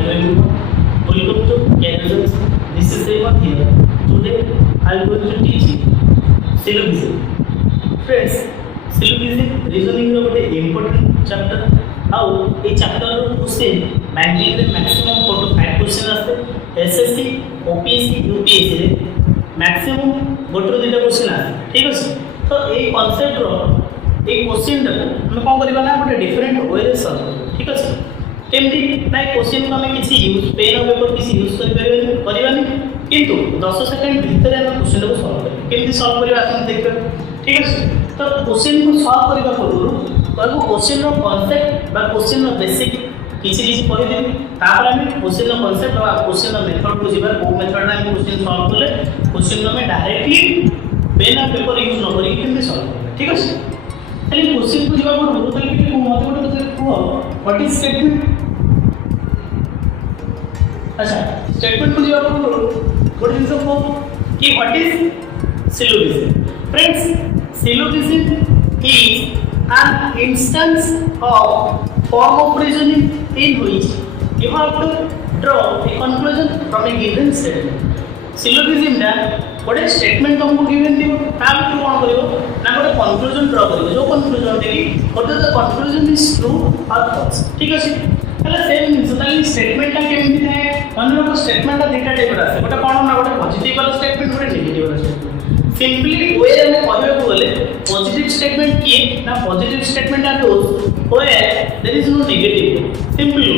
Hello everyone, welcome to Canvas. This is Evan here. Today I am going to teach you syllogism. Friends, syllogism reasoning ର ଗୋଟେ important chapter. ଆଉ এই chapter ର question banking ରେ maximum 4 to 5 question आते. SSC, OPSC, UPSC रे maximum ଗୋଟେ ରୁ ଦୁଇଟା question आते. ठीक ଅଛି? तो এই concept ର এই क्वेश्चन टा हम कोन करबा ना ଗୋଟେ डिफरेंट वे रे सॉल्व करबा. ठीक अछि? केमती ना क्वेश्चन को हमें किसी यूज पेन और पेपर किसी यूज करवानी किंतु 10 सेकंड भीतर हम क्वेश्चन को सॉल्व करें. केमती सॉल्व करबा आपण देखबे. ठीक है? तो क्वेश्चन को सॉल्व करबा पूर्व कहबो क्वेश्चन रो कांसेप्ट बा क्वेश्चन रो बेसिक किसी किसी कहि देबी. तापर हम क्वेश्चन रो कांसेप्ट बा क्वेश्चन रो मेथड को जीवा को मेथड ना हम क्वेश्चन सॉल्व करले क्वेश्चन रो में डायरेक्टली पेन और पेपर यूज न करी केमती सॉल्व करबा. ठीक है? ताले क्वेश्चन को जीवा पूर्व ताले कि मते गोटे को व्हाट इज स्टेटमेंट. अच्छा स्टेटमेंट को जब आप गोटे जिनस को कि what is syllogism. Friends, syllogism is an instance of form of reasoning in which you have to draw a conclusion from a given statement. Syllogism ना गोटे स्टेटमेंट तुमको गिवन दियो ता तू कोन करियो ना गोटे कंक्लूजन ड्रा करियो. जो कंक्लूजन देकी what is the conclusion is true or false. ठीक अछि? ताले सेम जिनस ताले स्टेटमेंट टा केमति थाए अन्य को स्टेटमेंट टा दुटा टाइप रा आसे. गोटे कोन ना गोटे पॉजिटिव वाला स्टेटमेंट गोटे नेगेटिव वाला स्टेटमेंट. सिंपली वे में कहबे को बोले पॉजिटिव स्टेटमेंट की ना positive statement are those where there is no negative. Simply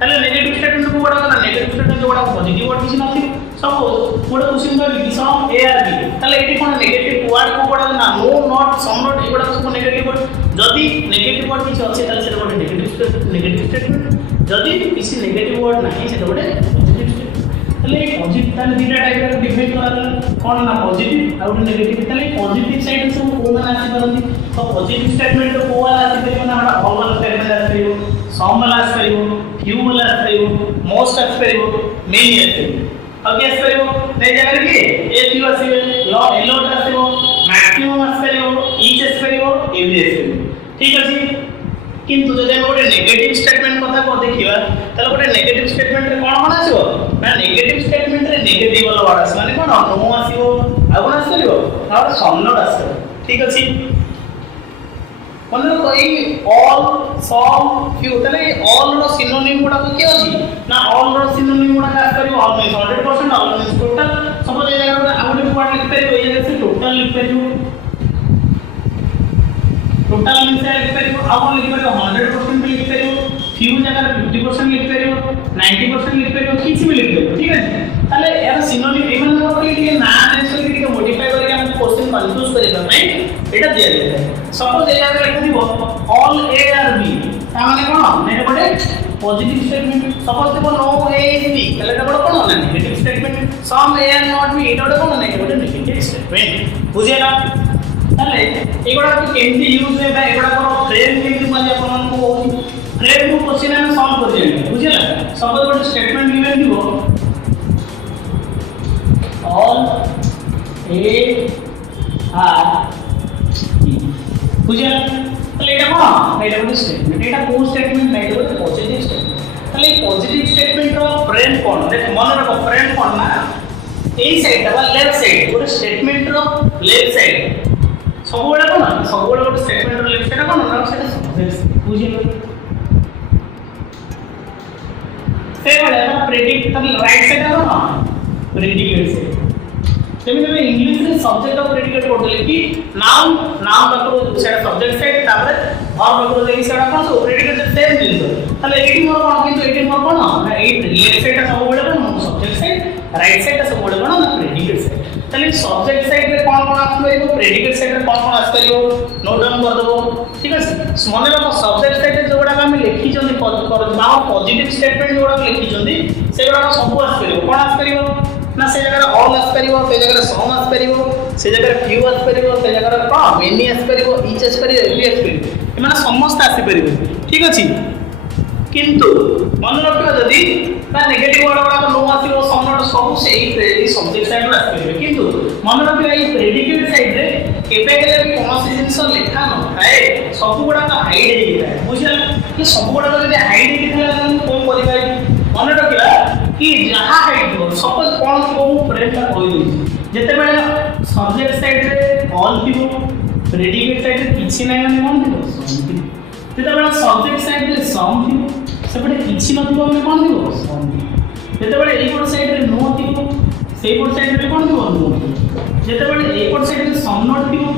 ताले नेगेटिव स्टेटमेंट को बड़ा ना नेगेटिव स्टेटमेंट जो बड़ा पॉजिटिव वर्ड किसी नथि. सपोज मोड क्वेश्चन का लिखि सम ए आर बी ताले एटी कोन नेगेटिव वर्ड को बड़ा ना no not some not A बड़ा सब नेगेटिव वर्ड. जदी नेगेटिव वर्ड किछ अछि ताले से गोटे नेगेटिव स्टेटमेंट. जदी किसी नेगेटिव वर्ड नाही से गोटे पॉजिटिव स्टेटमेंट. ताले पॉजिटिव ताले दुटा टाइप रे डिफाइन कराला कोन ना पॉजिटिव और नेगेटिव. ताले पॉजिटिव साइड से को माने आसी परंती. तो पॉजिटिव स्टेटमेंट को वाला आसी परबो ना हमरा ऑल वाला स्टेटमेंट आसी परबो, सम वाला आसी परबो, फ्यू वाला आसी परबो, मोस्ट आसी परबो, मेनी आसी परबो. अब क्या आसी परबो नै जगह के ए फ्यू आसी लो एलोट आसी परबो, मैक्सिमम आसी परबो, ईच आसी परबो, एवरी आसी परबो. ठीक अछि? किंतु जदि हम गोटे नेगेटिव स्टेटमेंट कथा को देखिबा ताले गोटे नेगेटिव स्टेटमेंट रे कोन कोन आसीबो ना नेगेटिव स्टेटमेंट रे नेगेटिव वाला वर्ड आसी माने कोन नो आसीबो आ कोन आसीबो और सम नॉट आसीबो. ठीक अछि? मतलब कोई ऑल सम फ्यू ताले ऑल रो सिनोनिम गुडा को के अछि ना ऑल रो सिनोनिम गुडा का करियो all means 100% all means total. Suppose a जगह आ गोटे वर्ड लिख परिबो ए जगह से टोटल लिख परिबो. टोटल मींस लिख परिबो आ लिख परिबो 100% लिख परिबो, फ्यू जगह 50% लिख परिबो, 90% लिख परिबो, किछि भी लिख परिबो. ठीक है? ताले यार सिनोनिम एमन को के ना आंसर के मॉडिफाई करके हम क्वेश्चन कंफ्यूज करेगा नहीं एटा दिया जाता है. सपोज ए जगह लिख दिबो ऑल ए आर बी ता माने कोन ने गोटे पॉजिटिव स्टेटमेंट. सपोज देखो नो ए इज बी ताले एटा कोन ना negative statement. Some A are not B एटा कोन ना गोटे नेगेटिव स्टेटमेंट. बुझियला? ताले एगोडा को केमती यूज है बा एगोडा को फ्रेम केमती माने अपन को फ्रेम को क्वेश्चन में सॉल्व कर दिया. बुझियला? सपोज गोटे स्टेटमेंट गिवन दिबो ऑल ए आर बी. बुझियला? ताले एटा कोन एटा गोटे स्टेटमेंट. एटा को स्टेटमेंट नै गोटे पॉजिटिव स्टेटमेंट. ताले पॉजिटिव स्टेटमेंट रो फ्रेम कोन देख मन रखो फ्रेम कोन ना ए साइड बा लेफ्ट साइड गोटे स्टेटमेंट रो लेफ्ट साइड सब बड़ा कोन सब बड़ा गोटे स्टेटमेंट रो लेफ्ट साइड कोन ना सेटा सब्जेक्ट. बुझियला? से बड़ा ना प्रेडिक्ट तब राइट साइड कोन प्रेडिकेट से जेमे में इंग्लिश रे सब्जेक्ट ऑफ प्रेडिकेट पढले कि नाउन नाउन तक सेटा सब्जेक्ट साइड तापर और बकरो देखि सेटा कोन सो प्रेडिकेट सेम जिंस ताले एटी मोर कोन किंतु एटी मोर कोन ना एट लेफ्ट साइड सब बड़ा कोन सब्जेक्ट साइड राइट साइड सब बड़ा कोन ना प्रेडिकेट साइड. ताले सब्जेक्ट साइड रे कोन कोन आस परबो प्रेडिकेट साइड रे कोन कोन आस परबो नोट डाउन कर दबो. ठीक है? मन रखो सब्जेक्ट साइड रे जोडा हम लिखि जंदी पॉजिटिव स्टेटमेंट जोडा लिखि जंदी सेगोडा सब आस परबो. कोन आस परबो ना से जगह ऑल आस परबो, से जगह सम आस परबो, से जगह फ्यू आस परबो, से जगह कोन मेनी आस परबो, ईच आस परबो, एवरी आस परबो. ए माने समस्त आसी परबो. ठीक अछि? किंतु मन रखियो जदी ना नेगेटिव वर्ड वाला नो आसीबो सम नॉट सब से एई सब्जेक्ट साइड रे आसी परबो. किंतु मन रखियो एई प्रेडिकेट साइड रे केबे केबे भी कोनोसी जिंस लिखा न थाए सब गुडा का हाइड हेई थाए. बुझियला? कि सब गुडा जदी हाइड हेई थाए हम कोन करि पाइ मन सपोज कोन थो फ्रेंड का कहि दउची जते बेले सब्जेक्ट साइड रे ऑल थिबो प्रेडिकेट साइड रे किछि नै माने कोन थिबो सम थिबो जते बेले सब्जेक्ट साइड रे सम थिबो सेपटे किछि नथिबो माने कोन थिबो सम जते बेले एई कोड साइड रे नो थिबो सेई कोड साइड रे कोन थिबो नो जते बेले एई कोड साइड रे सम नॉट थिबो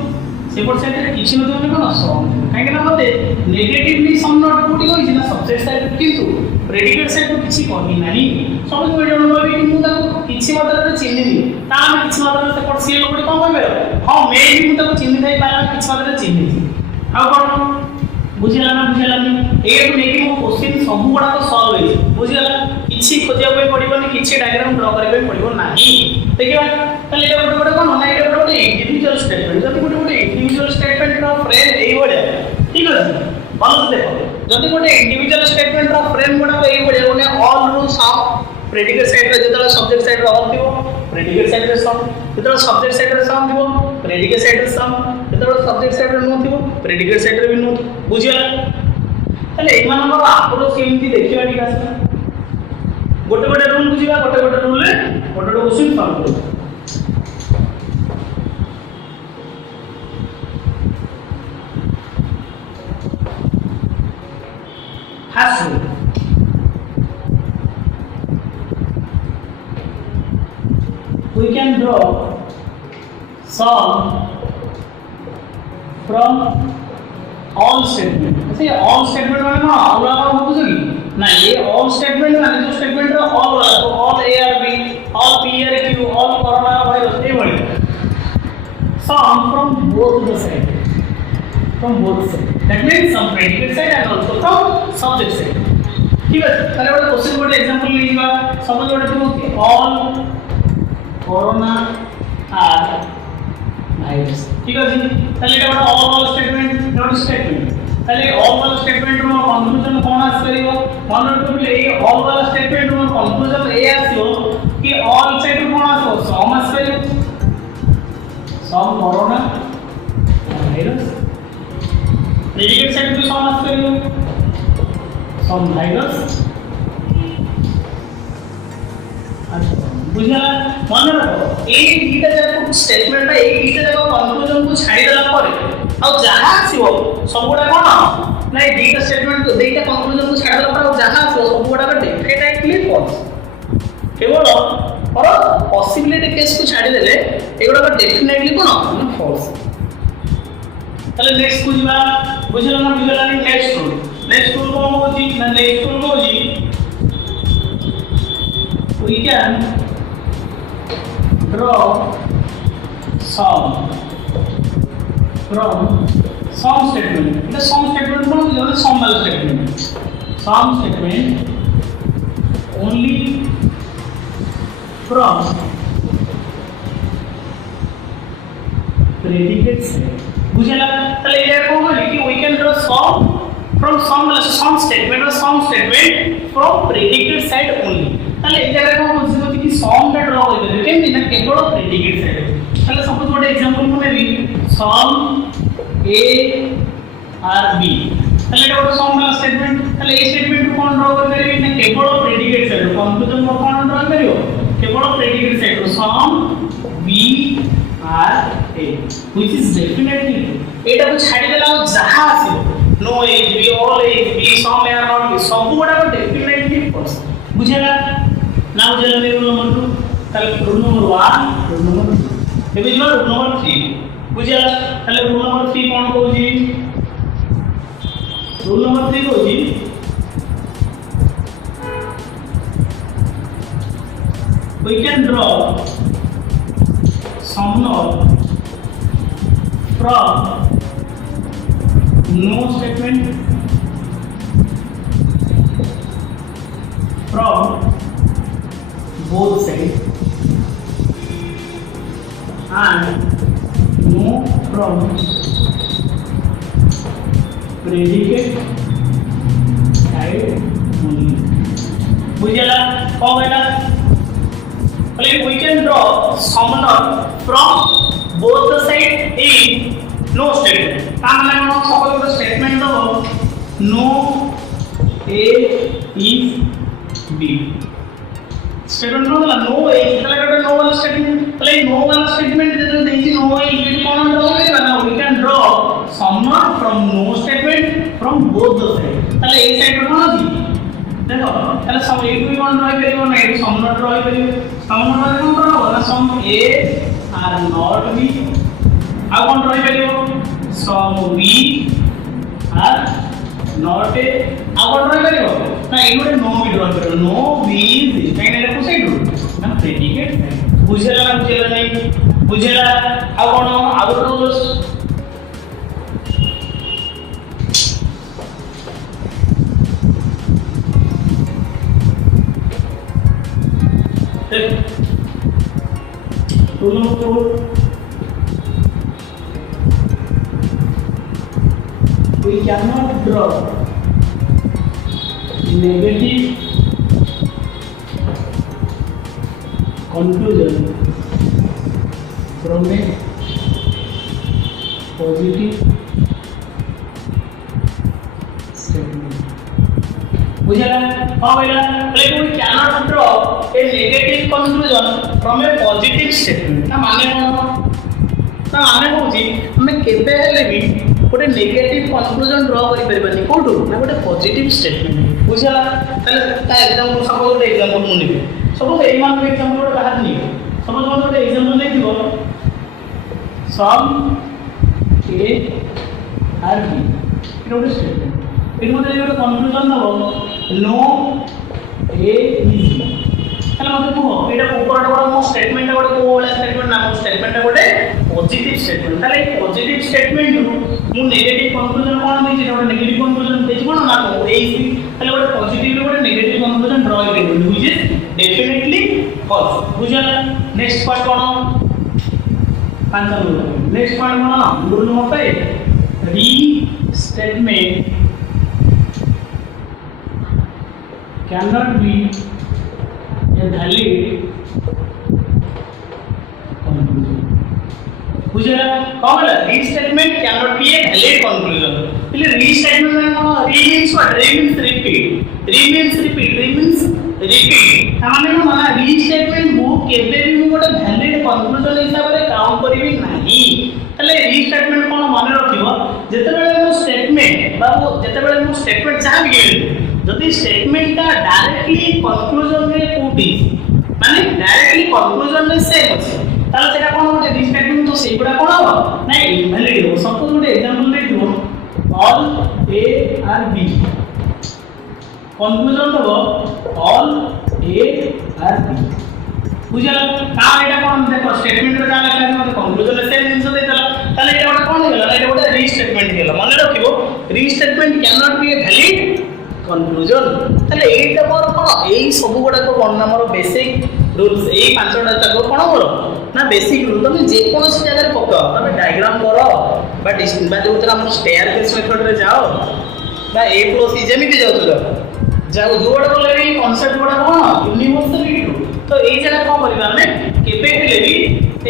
सेपट साइड रे किछि नथिबो माने कोन सम काहे ना मते नेगेटिवली सम नॉट कोटी होई ना सब्जेक्ट साइड किंतु प्रेडिकेट साइड को किछि कहि नाही सब को जण भाबी कि मु ताको किछि मात्रा रे चिन्हिनी ता हम किछि मात्रा रे सेपट सी लोगडी कोन कहबे हां मे भी मु ताको चिन्हि थाई पारा किछि मात्रा रे चिन्हि आ कोन बुझिला ना ए टू नेकी मो क्वेश्चन सब गुडा तो सॉल्व होई बुझिला किछि खोजिया पे पडिबनी किछि डायग्राम ड्रा करबे पडिबो नाही देखिबा ताले एटा गोटे कोन ना एटा गोटे इंडिविजुअल स्टेटमेंट जति गोटे इंडिविजुअल स्टेटमेंट रो फ्रेम एई बडे ठीक अछि भलो देखो जति गोटे इंडिविजुअल स्टेटमेंट रो फ्रेम गुडा एई बडे ओने ऑल रू सम प्रेडिकेट साइड रे जतला सब्जेक्ट साइड रे ऑल थिबो प्रेडिकेट साइड रे सम जतला सब्जेक्ट साइड रे सम थिबो प्रेडिकेट साइड रे सम जतला सब्जेक्ट साइड रे नो थिबो प्रेडिकेट साइड रे भी नो बुझिया ताले एई मानकर अप्रोच केमती देखिबा ठीक আছে गोटे गोटे रूल बुझिबा गोटे गोटे रूल रे गोटे गोटे क्वेश्चन सॉल्व करो First rule. We can draw sum from all statement. ऐसे all statement माने ना all वाला बुझो की ना ये all statement माने जो statement रो all वाला तो all A or B all P or Q all corona virus ये बड़ी sum from both the side from both side that means some predicate side and also from subject side ठीक है ताले ଗୋଟେ question ଗୋଟେ example ले जीवा suppose ଗୋଟେ थिबो कि all corona are virus ठीक है ताले एटा ଗୋଟେ all स्टेटमेंट नॉट स्टेटमेंट ताले all वाला स्टेटमेंट रो कंक्लूजन कोन आस करिवो मन रखिबे ए all वाला स्टेटमेंट रो कंक्लूजन ए आसीओ कि all साइड कोन आसो सम आस करिवो सम corona virus प्रेडिकेट साइड को सम आस करियो सम वायरस अच्छा बुझला मन रखो ए दीटा जाको स्टेटमेंट ए दीटा जाको कंक्लूजन को छाडी देला परे आ जहा आसीबो सबुडा कोन नै दीटा स्टेटमेंट दीटा कंक्लूजन को छाडी देला परे आ जहा आसीबो सबुडा का डेफिनेटली फॉल्स केवल और पॉसिबिलिटी केस को छाडी देले एगुडा का डेफिनेटली कोन फॉल्स ताले नेक्स्ट बुझिबा बुझला ना नेक्स्ट रूल कोन होची ना नेक्स्ट रूल होची we can draw sum from sum statement the sum statement कोन होची sum वाला statement sum statement only from predicate side बुझला ताले ये कोन होली कि we can draw sum from some statement or some statement from predicate side only ताले ए जगह कोन होची कि sum का ड्रा होइबे केमति ना केवल predicate side ताले सपोज ଗୋଟେ एग्जांपल को नेबी sum a or b ताले एटा ଗୋଟେ sum वाला स्टेटमेंट ताले ए स्टेटमेंट कोन ड्रा करबे ना केवल predicate side कंक्लूजन को कोन ड्रा करियो केवल predicate side sum b or a which is definitely एटा को छाडी देला जहा आसीबो no a b all a b some a or not b सब गुडा को डेफिनेटली फॉल्स बुझला ना बुझला रूल नंबर 2 ताले रूल नंबर 1 रूल नंबर 2 एबे जो रूल नंबर 3 बुझला ताले रूल नंबर 3 कोन कहूजी रूल नंबर 3 कहूजी we can draw sum from no statement from both sides and no from predicate side only बुझला कौन बेटा like we can draw sum from both the side in no statement ता माने कोन suppose ଗୋଟେ statement दो no a is b statement कौन होला no ए ताले गोटे नो वाला स्टेटमेंट ताले नो वाला स्टेटमेंट जे देछि नो ए इक्वल कोन ड्रा करबा ना we can draw some not from no statement from both the side ताले ए साइड कोन अछि देखो ताले सम ए भी कोन ड्रा करिवो ना ए सम नॉट ड्रा करिवो सम नॉट कोन ड्रा होला some A are not B आ कोन ड्रा करिवो some B are not A आ कोन ड्रा करिवो ना ए गोटे नो भी ड्रा करिवो नो बी इज काइन ले कोसाइड ना प्रेडिकेट बुझेला ना बुझेला नहीं बुझेला आ कोन आ गोटे rule number 4 we cannot draw negative conclusion from a positive statement बुझला हां बेटा like we cannot draw a negative conclusion from a positive statement ना माने होची हमें केबे हेले भी गोटे नेगेटिव कंक्लूजन ड्रा करि परबानी कोठो ना गोटे पॉजिटिव स्टेटमेंट बुझला ताले ता एग्जांपल सपोज गोटे एग्जांपल मु निबे सपोज एई मान एग्जांपल गोटे बाहर नि सपोज मान गोटे एग्जांपल नै दिबो सम ए आर बी गोटे स्टेटमेंट इन गोटे कंक्लूजन दबो नो ए इज তাহলে মতে কো এটা উপরটা বড় মো স্টেটমেন্টটা বড় কোলা স্টেটমেন্ট না মো স্টেটমেন্টটা বড় পজিটিভ স্টেটমেন্ট তাহলে এই পজিটিভ স্টেটমেন্ট মু নেগেটিভ কনক্লুজন কোন দিছি এটা বড় নেগেটিভ কনক্লুজন দেছি কোন না কো এই তাহলে বড় পজিটিভ বড় নেগেটিভ কনক্লুজন ড্র করবে হুইচ ইজ डेफिनेटली फॉल्स বুঝলা নেক্সট পার্ট কোন পাঁচ নম্বর নেক্সট পার্ট কোন রুল নম্বর 5 রি statement cannot be a valid conclusion बुझला कौन है restatement cannot be a valid conclusion એટલે रीस्टेटमेंट में री मींस व्हाट री मींस रिपीट री मींस रिपीट ताने माने रीस्टेटमेंट मु केबे भी मु गोटे वैलिड कंक्लूजन हिसाब रे काउंट करबी नाही तले रीस्टेटमेंट कोन माने रखिबो जते बेले मु स्टेटमेंट बाबू जते बेले मु स्टेटमेंट चाह भी जदि स्टेटमेंटटा डायरेक्टली कंक्लूजन रे कोठी माने डायरेक्टली कंक्लूजन रे सेम अछि ताले सेटा कोन होते रीस्टेटमेंट तो सेगुडा कोन हो नै इनवैलिड हो सपोज गोटे एग्जांपल दे दियो all A are B conclusion दबो ऑल ए आर बी बुझला का एटा कोन देखो स्टेटमेंट रे जाना है मते कंक्लूजन रे सेम जिंस देतला ताले एटा गोटे कोन गेला एटा गोटे रीस्टेटमेंट गेला माने रखिबो restatement cannot be a valid conclusion ताले एटा मोर कोन एई सब गुडा को बन्ना मोर बेसिक रूल्स एई पांचटा तक कोन मोर ना बेसिक रूल तुम जे कोन से जगह पकाओ तुम डायग्राम करो बट जो तरह हम स्टेयर केस मेथड रे जाओ बा a + c जेमिति जाओ तो जाओ जोड़ को ले कांसेप्ट बड़ा कोन यूनिवर्सल ट्रू तो एई जगह कोन करबा हमें केबे हेले भी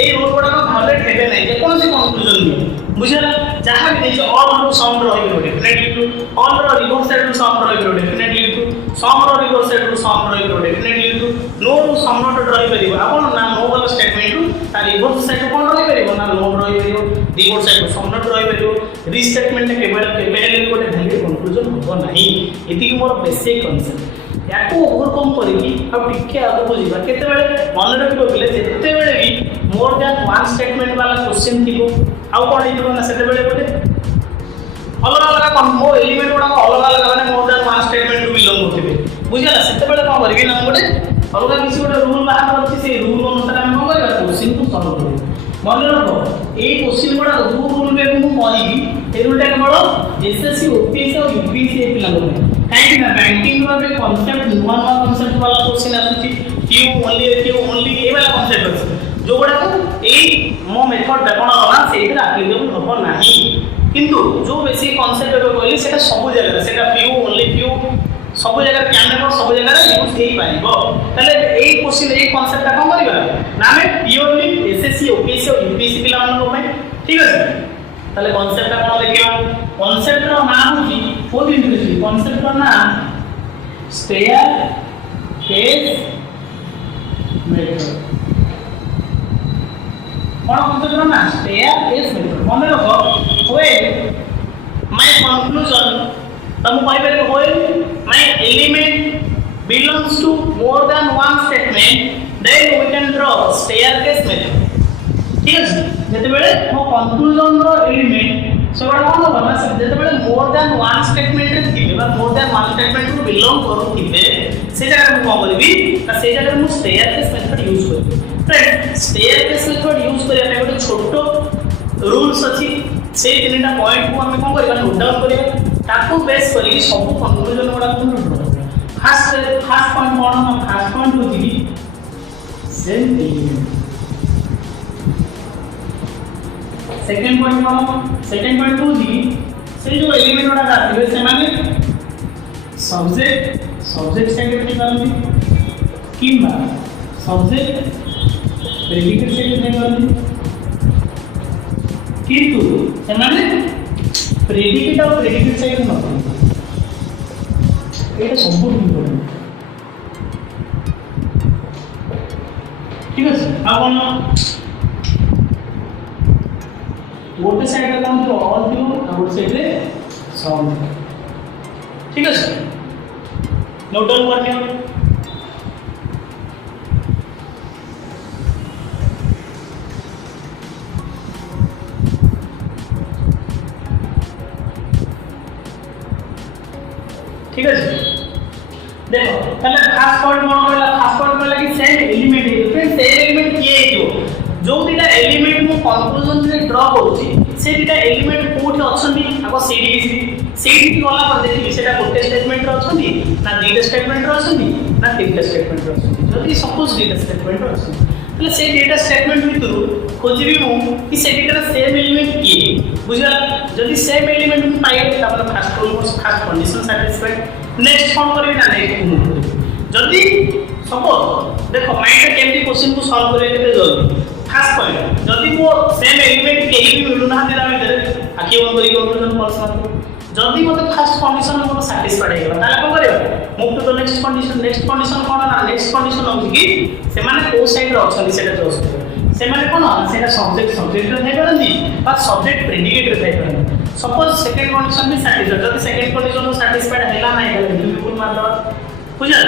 एई रूल बड़ा को वैलिड हेबे नै जे कोन से कंक्लूजन नि बुझला जहां भी देखो ऑल रो सम रो हो डेफिनेटली ट्रू ऑल रो रिवर्स साइड रो सम रो हो डेफिनेटली ट्रू सम रो रिवर्स साइड रो सम रो हो डेफिनेटली ट्रू नो रो सम नॉट ड्रा करिवो आपण ना नो वाला स्टेटमेंट ता रिवर्स साइड कोन ड्रा करिवो ना नो ड्रा करिवो reverse side some not draw करिवो रीस्टेटमेंट केवल केबे गोटे वैलिड कंक्लूजन हो नाही एति की मोर बेसिक कांसेप्ट याको ओवरकम करिकी आ टिके आगो बुझिबा केते बेले मन रखिबो बिले जेते बेले भी मोर दैन वन स्टेटमेंट वाला क्वेश्चन थिबो आ कोन हितबो ना सेते बेले गोटे अलग अलग मो एलिमेंट गुडा अलग अलग माने more than one statement to belong होथिबे बुझला सेते बेले कोन करबी ना गोटे अलग किसी गोटे रूल बाहर करछि से रूल अनुसार हम कोन करबा क्वेश्चन को सॉल्व करबो मन रखो ए क्वेश्चन गुडा जो रूल बे मु कहबी ए रूल टा केवल एसएससी ओपीएससी और यूपीएससी ए पिला को काहे ना बैंकिंग रो बे कांसेप्ट नुवा नुवा कांसेप्ट वाला क्वेश्चन आछि क्यू ओनली ए वाला कांसेप्ट अछि जो गुडा को ए मो मेथड बेपण होला सेइरा एप्लीकेबल होबो नाही किंतु जो बेसिक कांसेप्ट रो कहली सेटा सब जगह सेटा फ्यू ओनली फ्यू सब जगह कैंडिडेट सब जगह यूज हेई पाइबो तले ए क्वेश्चन ए कांसेप्ट का करबा ना हमें प्योरली एसएससी ओपीएससी और यूपीएससी पिला मानको पे ठीक है तले कांसेप्ट का कोन देखियो कांसेप्ट रो नाम होची बहुत इंटरेस्टिंग कांसेप्ट रो नाम स्टेयर केस मेथड कौन कॉन्सेप्ट ना स्टेयर केस मेथड मन रख व्हेन माय कंक्लूजन तुम कहि पारे when my element belongs to more than one statement then we can draw staircase method ठीक है जते बेले मो कंक्लूजन रो एलिमेंट सोडा कोन होबा ना जते बेले मोर देन वन स्टेटमेंट रे थिबे बा मोर देन वन स्टेटमेंट रो बिलोंग करू थिबे से जगह मु कोन करबी त से जगह मु स्टेयरकेस मेथड यूज करबी फ्रेंड स्टेयरकेस मेथड यूज करिया पे गोटे छोटो रूल्स अछि से तीनटा पॉइंट को हम कोन करबा नोट डाउन करिया ताको बेस करी सब कंक्लूजन गुडा को फर्स्ट पॉइंट कोन ना फर्स्ट पॉइंट होती सेम एलिमेंट सेकंड पॉइंट टू जी से जो एलिमेंट गुडा आथिबे से माने सब्जेक्ट साइड रे करबी किंबा सब्जेक्ट प्रेडिकेट साइड रे करबी किंतु से माने प्रेडिकेट और प्रेडिकेट साइड न करबी एटा संपूर्ण इम्पोर्टेंट ठीक है अब कोन गोटे साइड रे कोन तो ऑल थियो आ गोटे साइड रे सम ठीक है नोट डाउन करके ठीक है देखो पहले खास पॉइंट कोन कहला खास पॉइंट कहला कि सेम एलिमेंट है फ्रेंड सेम एलिमेंट किए है जो दिटा एलिमेंट मु कंक्लूजन रे ड्रा करूची से दिटा एलिमेंट कोठी अछंती आको सेठी गला पर देखि सेटा गोटे स्टेटमेंट रे अछंती ना दुईटा स्टेटमेंट रे अछंती ना तीनटा स्टेटमेंट रे अछंती जदी सपोज दुईटा स्टेटमेंट रे अछंती तले से दुईटा स्टेटमेंट भितरु खोजिबी मु कि से दिटा सेम एलिमेंट किए बुझला जदी सेम एलिमेंट मु पाइले तब फर्स्ट कंडीशन सैटिस्फाइड नेक्स्ट कोन करबी ना नेक्स्ट मु जदी सपोज देखो माइंड केमती क्वेश्चन को सॉल्व करे केते जल्दी खास पॉइंट जदी वो सेम एलिमेंट केही भी मिलु ना दिला भीतर आखि बंद करी कंक्लूजन करसा जदी मते फर्स्ट कंडीशन को सैटिस्फाइड हेबा ताले को करियो move to the next condition कोन ना नेक्स्ट कंडीशन हो कि से माने को साइड रे ऑप्शन सेटा चूज करियो से माने कोन सेटा सब्जेक्ट रे थाई परंदी बा सब्जेक्ट प्रेडिकेट रे थाई परंदी सपोज सेकंड कंडीशन भी सैटिस्फाइड जदी सेकंड कंडीशन को सैटिस्फाइड हैला नै बिल्कुल मार दो बुझल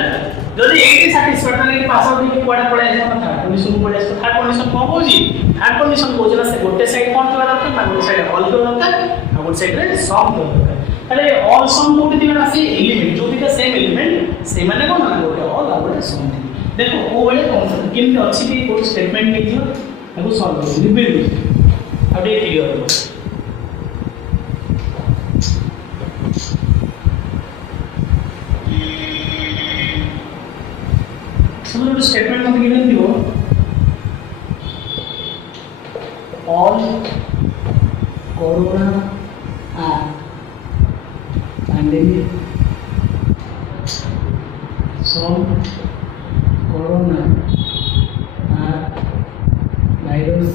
जदी एटी सैटिस्फाइड ताले पास आउट की कोडा पड़े जाय थर्ड कंडीशन को पड़े थर्ड कंडीशन कोन होजी थर्ड कंडीशन को जला से गोटे साइड कोन के दरकार ना गोटे साइड ऑल के दरकार आ गोटे साइड रे सम के दरकार ताले ऑल सम कोठी दिना से एलिमेंट जो दिटा सेम एलिमेंट से माने कोन ना गोटे ऑल आ गोटे सम देखो ओ बळे कांसेप्ट केमते अछि कि कोड स्टेटमेंट नै दियो ताको सॉल्व कर रिपीट अब ये क्लियर हो समझो स्टेटमेंट मत गिवन दियो all corona pandemic some corona virus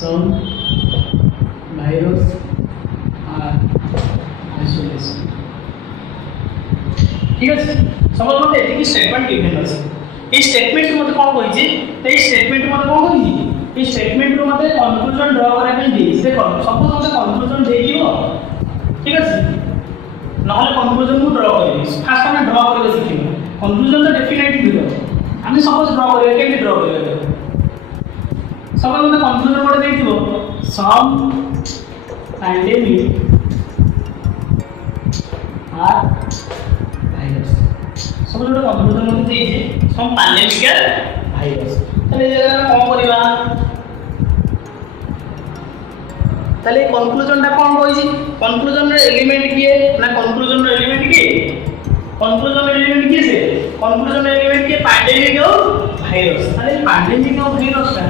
some virus isolation ठीक है समझ मत एति स्टेटमेंट गिवन अछि ए स्टेटमेंट मते कोन कहि छी ए स्टेटमेंट मते कोन कहि छी ए स्टेटमेंट रो मते कंक्लूजन ड्रा करै पे दे देखो सपोज मते कंक्लूजन दे दियो ठीक है নহলে कंक्लूजन को ड्रा करिबी फास्ट हम ड्रा करबे सिखिबो कंक्लूजन तो डेफिनेटली दियो हम सपोज ड्रा करबे केमि ड्रा करबे सपोज मते कंक्लूजन कोड दे दियो सम पैंडेमिक आर भाइरस सब जो कंक्लूजन में दे जे सम पैंडेमिक भाइरस तले जगह कोन करिबा तले कंक्लूजन ता कोन होई छी कंक्लूजन रे एलिमेंट किए ना कंक्लूजन रे एलिमेंट किए कंक्लूजन रे एलिमेंट किए से कंक्लूजन रे एलिमेंट किए पैंडेमिक और भाइरस तले पैंडेमिक और भाइरस का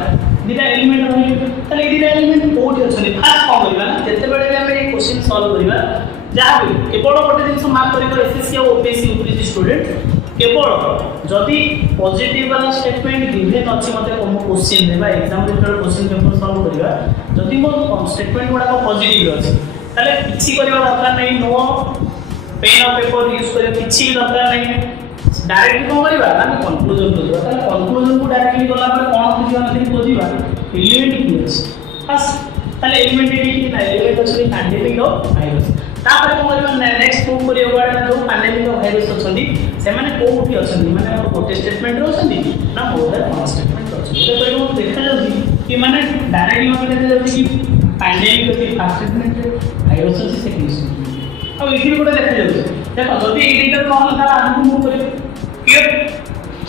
दिटा एलिमेंट रहले तले दिटा एलिमेंट कोठी अछि फास्ट कोन करिबा ना जते बेले हम ए क्वेश्चन सॉल्व करिबा जहाँ भी केवल गोटे जिन मार्क कर एसएससी और ओपीएससी यूपीएससी स्टूडेंट केवल जदि पॉजिटिव वाला स्टेटमेंट गिवन अछि मते कोन क्वेश्चन देबा एग्जाम रे क्वेश्चन पेपर सॉल्व करिबा जदि मो स्टेटमेंट गुडा पॉजिटिव अछि ताले किछि करबा दरकार नै नो पेन और पेपर यूज करे किछि दरकार नै डायरेक्टली कौन करवा ना कंक्लूजन खोजिबा ताले कंक्लूजन को डायरेक्टली गला पर कोन खोजिबा ना खोजिबा एलिमेंट की अछि फर्स्ट ताले एलिमेंट की ना एलिमेंट अछि पैंडेमिक ऑफ वायरस तापर कोन करबा नेक्स्ट प्रूव करियो गाडा जो पैंडेमिक ऑफ वायरस अछंदी से माने कोठी अछंदी माने हमर गोटे स्टेटमेंट रो अछंदी ना मोर देन वन स्टेटमेंट रो अछंदी तो पहिले देखा जाउची कि माने डायरेक्टली हम देखा जाउची कि पैंडेमिक अछि फर्स्ट स्टेटमेंट वायरस अछि सेकंड स्टेटमेंट अब इथि गोटे देखा जाउची देखो जदि एडिटर नहल ताला आगु मूव करियो क्लियर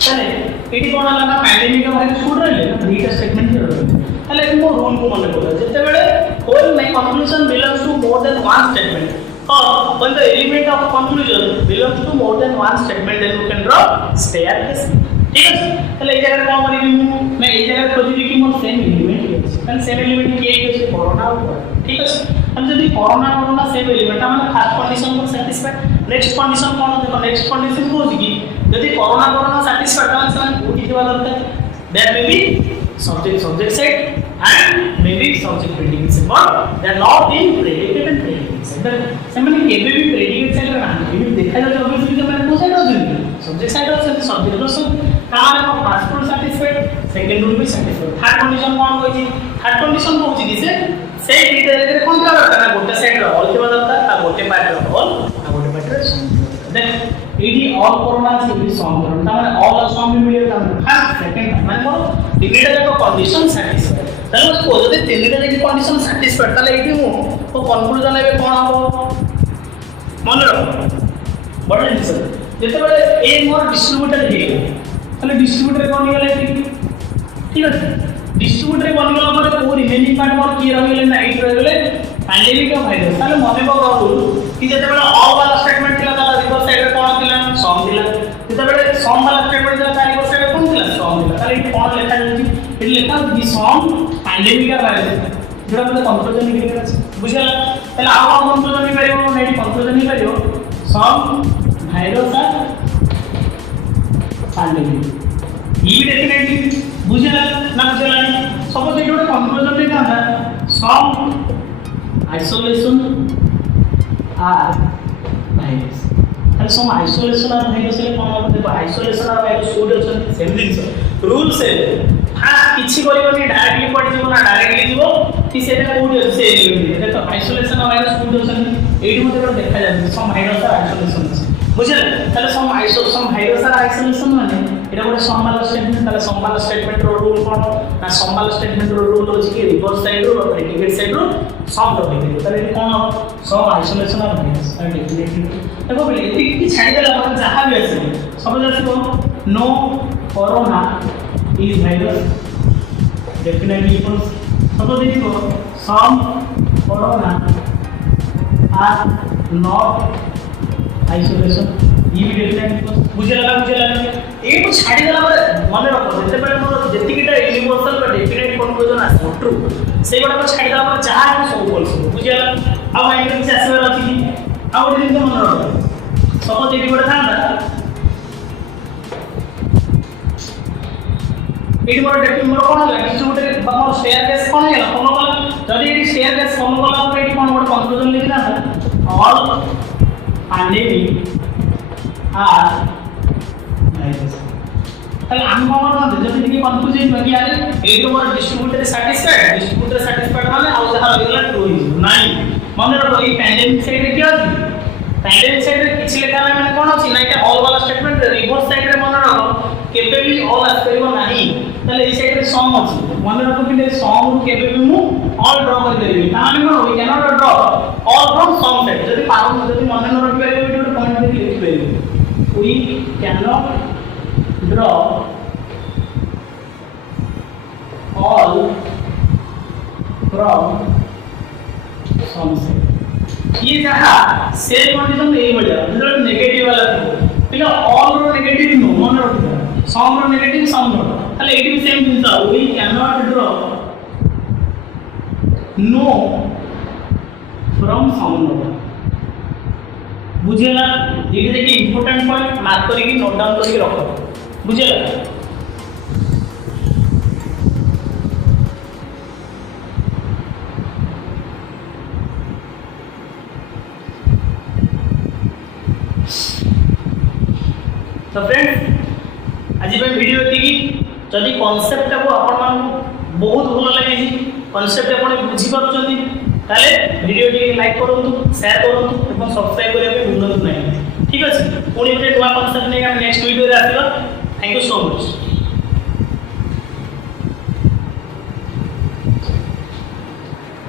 चले एटी कोन हला ना पैंडेमिक ऑफ वायरस कोड रहले ना दुईटा स्टेटमेंट रहले ताले मो रूल को मन पड़े जते बेले होल my conclusion belongs to more than one statement or when the element of conclusion belongs to more than one statement then you can draw staircase ठीक है ताले ए जगह कोन करिबी मैं ए जगह खोजिबी कि मोर सेम एलिमेंट अछि कारण सेम एलिमेंट किए अछि कोरोना ठीक है हम जदी कोरोना सेम एलिमेंट हम फर्स्ट कंडीशन को सैटिस्फाई नेक्स्ट कंडीशन कोन देखो नेक्स्ट कंडीशन को कि जदी कोरोना सैटिस्फाई तन से कोठी दिबा दरकार that may be subject set and maybe subject predicate set but they are not in predicate and predicate set से माने केबे भी predicate set रे नाही ये देखा जाय ऑब्वियसली जे माने को साइड होछ subject side होछ subject रो सब कारण को first rule satisfied second rule भी सैटिस्फाइड थर्ड कंडीशन कोन होई थर्ड कंडीशन को होची कि से एटा रे कोन का दरकार ना गोटे साइड रो ऑल के दरकार आ गोटे पार्ट रो ऑल आ गोटे पार्ट रे देख एडी ऑल कोरोना से भी सॉल्व करन ता माने ऑल सॉल्व भी मिले ता फर्स्ट सेकंड माने मोर तीनटा जाक कंडीशन सैटिस्फाइड ताले सपोज जदि तीनटा जाक कंडीशन सैटिस्फाइड ताले एडी मु तो कंक्लूजन एबे कोन हबो मन रखो बड़ आंसर जते बेले ए मोर डिस्ट्रीब्यूटर हे ताले डिस्ट्रीब्यूटर कोन गेले ठीक है डिस्ट्रीब्यूटर कोन गेला पर को रिमेनिंग पार्ट मोर की रह गेले ना एट रह गेले पैंडेमिक ऑफ वायरस ताले मने पकाउ कि जते बेले ऑल वाला स्टेटमेंट थिला ताला रिवर्स साइड रे कोन थिला सम थिला जते बेले सम वाला स्टेटमेंट थिला ताला रिवर्स साइड रे कोन थिला सम थिला ताले एटी कोन लेखा जाउची एटी लेखा दि सम पैंडेमिक ऑफ वायरस जोड़ा मतलब कंक्लूजन निकल गया बुझला ताले आ कोन कंक्लूजन नि करियो नेटी कंक्लूजन नि करियो सम वायरस पैंडेमिक ई डेफिनेटली बुझला ना बुझला सपोज एटी गोटे कंक्लूजन नि था सम isolation are virus ताले सम आइसोलेशन और वायरस ले कोन देखो आइसोलेशन और वायरस कोड अछि सेम दिन रूल से फास्ट किछि करिवनी डायरेक्टली पड जीवो ना डायरेक्टली जीवो कि सेटा कोड अछि से एलिमेंट देखो आइसोलेशन और वायरस कोड अछि एडी मते देखा जाय सम वायरस और आइसोलेशन बुझले ताले सम वायरस और आइसोलेशन माने एटा गोटे सम वाला स्टेटमेंट ताले सम वाला स्टेटमेंट रो रूल कोन ना सम वाला स्टेटमेंट रो रूल अछि कि रिवर्स साइड रो प्रेडिकेट साइड रो सम रो देखियो ताले कोन सम आइसोलेशन और वायरस और डेफिनेटली देखो बोले एति कि छाडी देला पर जहां भी अछि समझ आछो no corona is virus definitely equals समझ देखो some corona are not isolation ये भी डेफिनेटली बुझला ए को छाडी देला पर मन रखो जते बेले मोर जतिकिटा यूनिवर्सल पर डेफिनेट कंक्लूजन आसे ट्रू से गोटा को छाडी देला पर जहां है सब बोलस बुझला अब आई के आसवर अछि कि आ गोटे दिन मन रखो सपोज एटी गोटे थांदा एटी मोर डेफिनेट मोर कोन हला डिस्ट्रीब्यूटर मोर शेयर केस कोन हला कोनो कला जदी एटी शेयर केस कोनो कला पर एटी कोन गोटे कंक्लूजन लिखना ऑल पैंडेमिक आर वायरस ताले हम कोन ना जति कि कंफ्यूजन बगी आले एटो मोर डिस्ट्रीब्यूटर सैटिस्फाइड माने आ जहा रेगुलर ट्रू नाही मन रो ई पैंडेमिक साइड रे क्या अछि पैंडेमिक साइड रे किछ लेखा ना माने कोन अछि ना एटा ऑल वाला स्टेटमेंट रिवर्स साइड रे मन रो केबे भी ऑल आस करिवो नाही ताले ई साइड रे सम अछि मन रो कि सम केबे भी मु ऑल ड्रा कर देबी ताने कोन we can not draw all from some side जदी पारो जदी मन न रखि पारे गोटे पॉइंट दे लिखि पारे we can not draw all from some set ये जहां सेल कंडीशन ए बजा मतलब नेगेटिव वाला पिला ऑल रो नेगेटिव नो मन रखो सम रो नेगेटिव सम रो ताले एटी भी सेम जिंसा we can not draw no from some रो बुझेला ये देखि इंपोर्टेंट पॉइंट मार्क करके नोट डाउन करके रखो बुझेला तो फ्रेंड्स आज वीडियो एतिकी जदि कॉन्सेप्ट को आपण बहुत भल लगे कॉन्सेप्ट आप बुझीपार ताले वीडियो टी लाइक करूँ शेयर करूँ और सब्सक्राइब करने भूलु ना ठीक अच्छे पुणी गोटे नुआ कॉन्सेप्ट नहीं नेक्स्ट वीडियो आसवा थैंक यू सो मच।